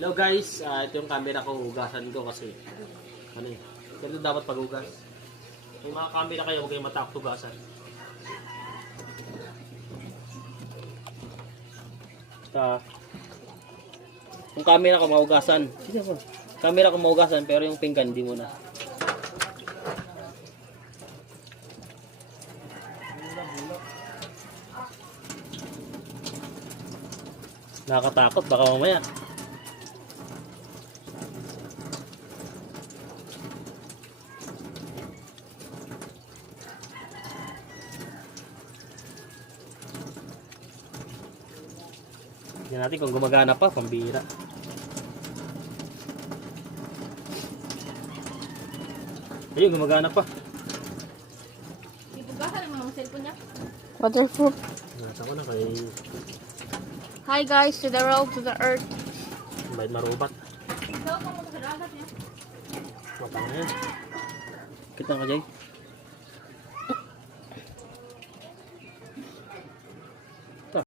Hello guys, Ah, ito yung camera ko, hugasan ko kasi ano eh, ganito dapat paghugas. Yung mga camera kayo, huwag kayong matakot hugasan. Basta, yung camera ko mahugasan. Sige po. Camera ko mahugasan pero yung pinggan hindi mo na. Nakakatakot baka mamaya. Tignan natin kung gumagana pa, pambira. Ayun, gumagana pa. Ibugasan naman ang cellphone niya. Waterproof. Nasa ko na kay Hi guys, to the road, to the earth. Bayad marubat. Ikaw pa mo sa dagat niya. Matang na yan. Kita ka, Jay.